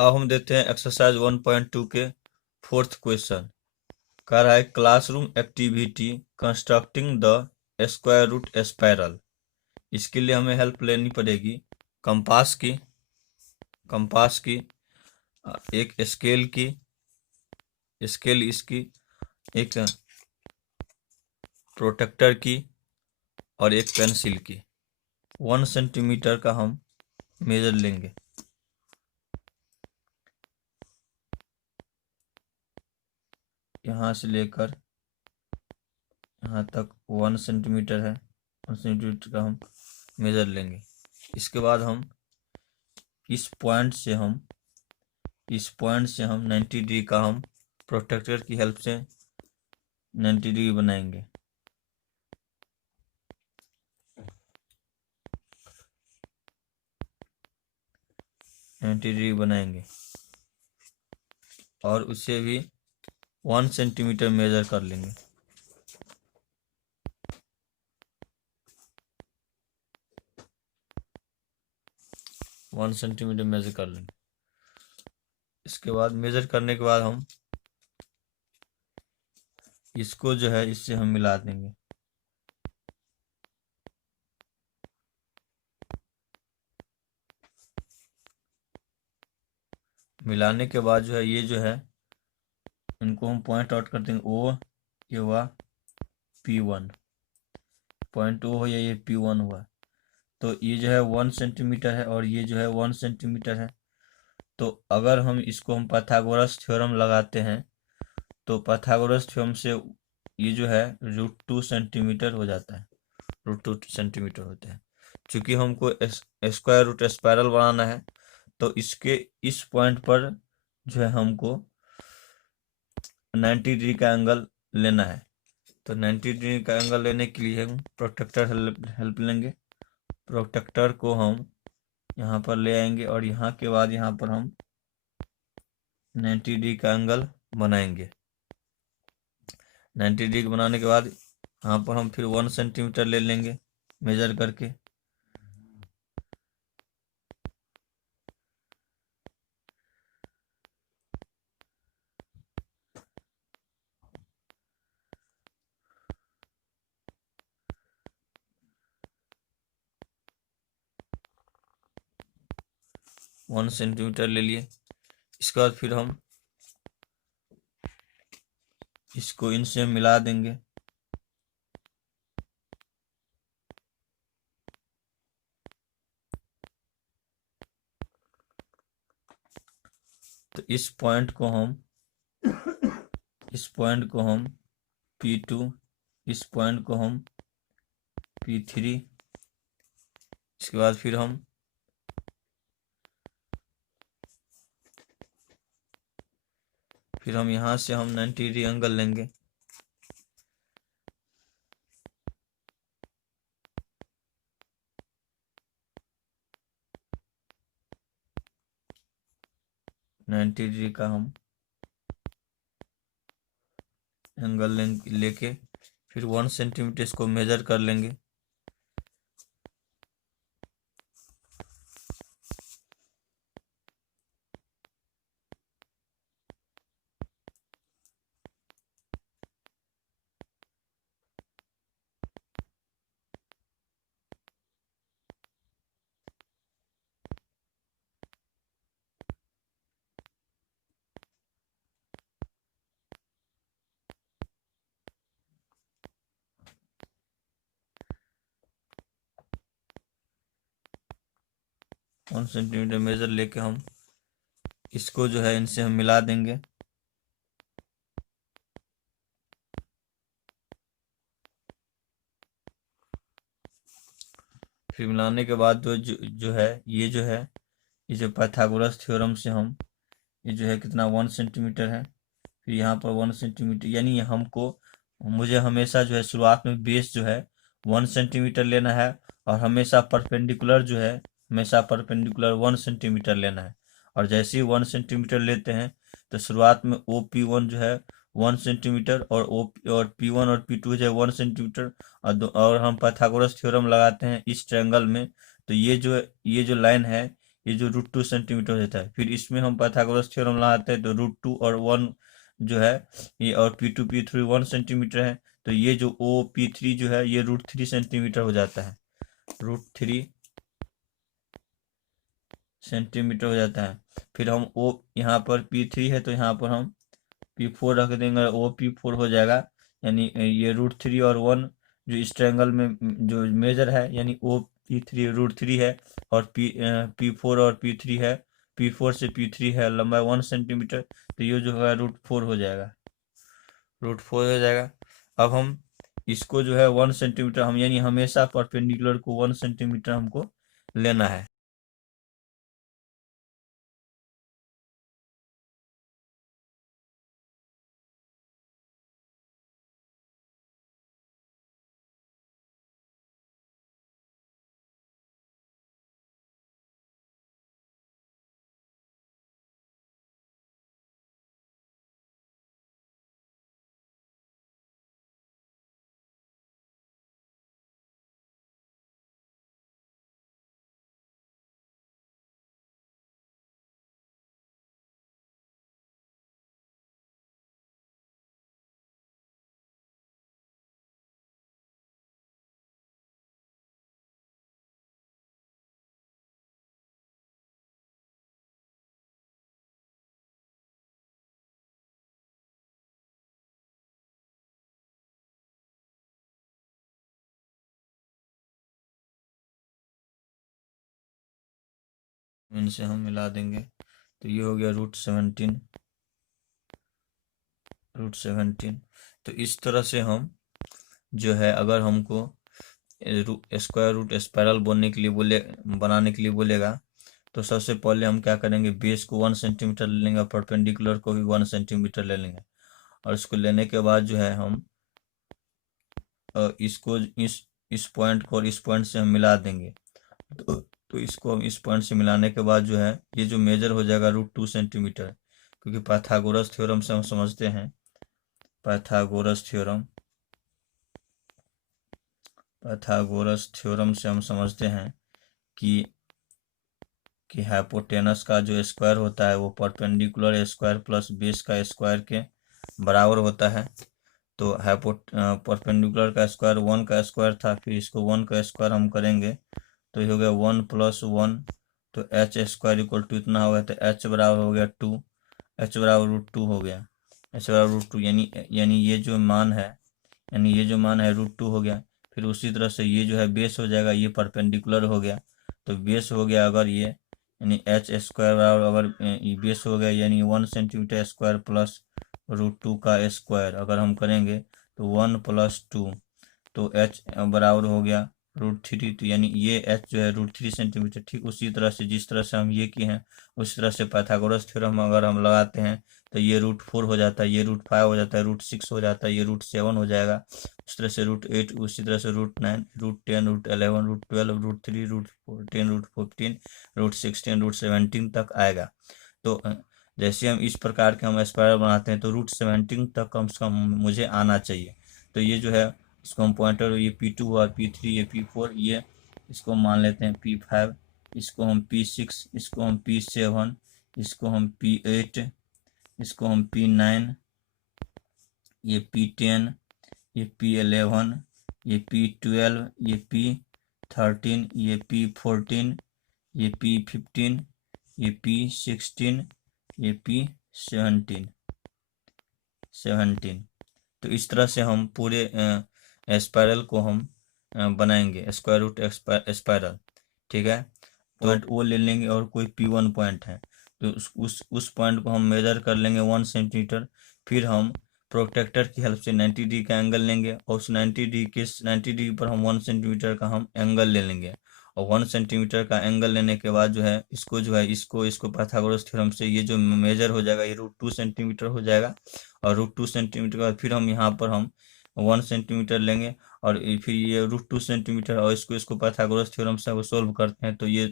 अब हम देखते हैं एक्सरसाइज 1.2 के फोर्थ क्वेश्चन। कह रहा है classroom activity constructing the square root spiral. इसके लिए हमें हेल्प लेनी पड़ेगी कंपास की, एक स्केल की, स्केल इसकी, एक प्रोटेक्टर की और एक पेंसिल की। 1 सेंटीमीटर का हम मेजर लेंगे। यहाँ से लेकर यहाँ तक 1 सेंटीमीटर है। 1 सेंटीमीटर का हम मेजर लेंगे। इसके बाद हम इस पॉइंट से हम 90 डिग्री का हम प्रोटेक्टर की हेल्प से 90 डिग्री बनाएंगे। और उसे भी 1 सेंटीमीटर मेजर कर लेंगे। इसके बाद मेजर करने के बाद हम इसको जो है इससे हम मिला देंगे। मिलाने के बाद जो है ये जो है इनको हम पॉइंट आउट कर देंगे। ओ ये हुआ P1 पॉइंट, ओ हो या ये P1 हुआ। तो ये जो है 1 सेंटीमीटर है और ये जो है 1 सेंटीमीटर है। तो अगर हम इसको हम पाइथागोरस थ्योरम लगाते हैं तो पाइथागोरस थ्योरम से ये जो है √2 सेंटीमीटर हो जाता है। √2 सेंटीमीटर होता है। चूंकि हमको स्क्वायर रूट स्पायरल बनाना है तो इसके इस पॉइंट पर जो है हमको 90 डिग्री का एंगल लेना है। तो 90 डिग्री का एंगल लेने के लिए हम प्रोटेक्टर हेल्प लेंगे। प्रोटेक्टर को हम यहाँ पर ले आएंगे और यहाँ के बाद यहाँ पर हम 90 डिग्री का एंगल बनाएंगे। 90 डिग्री बनाने के बाद यहाँ पर हम फिर 1 सेंटीमीटर ले लेंगे मेजर करके। वन सेंटीमीटर ले लिए। इसके बाद फिर हम इसको इनसे मिला देंगे। तो इस पॉइंट को हम P2, इस पॉइंट को हम P3। इसके बाद फिर हम यहाँ से हम 90 डिग्री एंगल लेंगे। नाइन्टी डिग्री का हम एंगल लेके फिर 1 सेंटीमीटर इसको मेजर कर लेंगे। वन सेंटीमीटर मेजर लेके हम इसको जो है इनसे हम मिला देंगे। फिर मिलाने के बाद जो है ये जो पाइथागोरस थ्योरम से हम ये जो है कितना 1 सेंटीमीटर है। फिर यहाँ पर 1 सेंटीमीटर, यानी मुझे हमेशा जो है शुरुआत में बेस जो है 1 सेंटीमीटर लेना है और हमेशा परपेंडिकुलर 1 सेंटीमीटर लेना है। और जैसे ही 1 सेंटीमीटर लेते हैं तो शुरुआत में OP1 जो है 1 सेंटीमीटर और P1 और P2 जो है 1 सेंटीमीटर और हम पाइथागोरस थ्योरम लगाते हैं इस ट्रायंगल में। तो ये जो लाइन है ये जो √2 सेंटीमीटर हो जाता है। फिर इसमें हम पाइथागोरस थ्योरम लगाते हैं तो √2 और 1 जो है ये, और P2 P3 1 सेंटीमीटर है, तो ये जो OP3 जो है ये √3 सेंटीमीटर हो जाता है, √3 सेंटीमीटर हो जाता है। फिर हम O यहाँ पर P3 है तो यहाँ पर हम P4 रख देंगे, OP4 हो जाएगा। यानी ये √3 और 1 जो इस ट्रायंगल में जो मेजर है, यानी OP3 √3 है, और P4 और P3 है, P4 से P3 है लंबाई 1 सेंटीमीटर, तो ये जो है √4 हो जाएगा, √4 हो जाएगा। अब हम इसको जो है 1 सेंटीमीटर हम, यानी हमेशा परपेंडिकुलर को 1 सेंटीमीटर हमको लेना है। इनसे हम मिला देंगे तो ये हो गया √17, √17। तो इस तरह से हम जो है, अगर हमको स्क्वायर रूट स्पायरल बनाने के लिए बोलेगा, तो सबसे पहले हम क्या करेंगे, बेस को 1 सेंटीमीटर ले लेंगे, परपेंडिकुलर को भी 1 सेंटीमीटर ले लेंगे, और इसको लेने के बाद जो है हम इसको इस पॉइंट को और इस पॉइंट से हम मिला देंगे। तो इसको हम इस पॉइंट से मिलाने के बाद जो है ये जो मेजर हो जाएगा √2 सेंटीमीटर, क्योंकि पाइथागोरस थ्योरम से हम समझते हैं, पाइथागोरस थ्योरम से हम समझते हैं कि हाइपोटेनस का जो स्क्वायर होता है वो परपेंडिकुलर स्क्वायर प्लस बेस का स्क्वायर के बराबर होता है। तो परपेंडिकुलर का स्क्वायर 1 का स्क्वायर था, फिर इसको 1 का स्क्वायर हम करेंगे तो ये हो गया 1 + 1, तो h स्क्वायर इक्वल टू इतना हो गया, तो h बराबर हो गया 2, h बराबर √2 हो गया, h बराबर √2, यानी ये जो मान है, √2 हो गया। फिर उसी तरह से ये जो है बेस हो जाएगा, ये परपेंडिकुलर हो गया, तो बेस हो गया अगर ये, यानी h स्क्वायर बराबर, अगर ये बेस हो गया यानी 1 सेंटीमीटर स्क्वायर प्लस √2 का स्क्वायर अगर हम करेंगे तो 1 + 2, तो h बराबर हो गया √3, तो यानी ये h जो है √3 सेंटीमीटर। ठीक उसी तरह से जिस तरह से हम ये किए हैं, उसी तरह से पाइथागोरस थ्योरम अगर हम लगाते हैं तो ये √4 हो जाता है, ये √5 हो जाता है, √6 हो जाता है, ये √7 हो जाएगा, उस तरह से √8, उसी तरह से √9, √10, √11, √12, √3, √14, √15, √16, √17 तक आएगा। तो जैसे हम इस प्रकार के हम स्क्वायर बनाते हैं तो √17 तक कम से कम मुझे आना चाहिए। तो ये जो है इसको हम पॉइंटर, ये P2 और P3, ये P4, ये इसको मान लेते हैं P5, इसको हम P6, इसको हम P7, इसको हम P8, इसको हम P9, ये P10, ये P11, ये P12, ये P13, ये P14, ये P15, ये P16, ये P17। तो इस तरह से हम पूरे स्पायरल को हम बनाएंगे, स्क्वायर रूट स्पायरल। ठीक है, पॉइंट वो ले लेंगे और कोई P1 पॉइंट है तो उस पॉइंट को हम मेजर कर लेंगे 1 सेंटीमीटर। फिर हम प्रोटेक्टर की हेल्प से 90 डिग्री का एंगल लेंगे, और उस 90 डिग्री पर हम 1 सेंटीमीटर का हम एंगल ले लेंगे, और 1 सेंटीमीटर का एंगल लेने के बाद जो है इसको पाइथागोरस थ्योरम से ये जो मेजर हो जाएगा ये √2 सेंटीमीटर हो जाएगा, और √2 सेंटीमीटर के बाद फिर हम यहाँ पर हम 1 सेंटीमीटर लेंगे, और फिर ये √2 सेंटीमीटर, और इसको पाइथागोरस थ्योरम से सोल्व करते हैं तो ये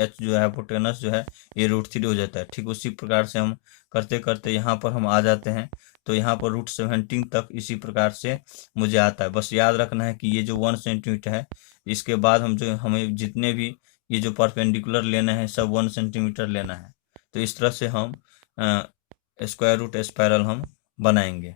h जो है हाइपोटेनस जो है ये √3 हो जाता है। ठीक उसी प्रकार से हम करते करते यहाँ पर हम आ जाते हैं, तो यहाँ पर √17 तक इसी प्रकार से मुझे आता है। बस याद रखना है कि ये जो 1 सेंटीमीटर है, इसके बाद हम जो हमें जितने भी ये जो परपेंडिकुलर लेना है सब 1 सेंटीमीटर लेना है। तो इस तरह से हम स्क्वायर रूट स्पायरल हम बनाएंगे।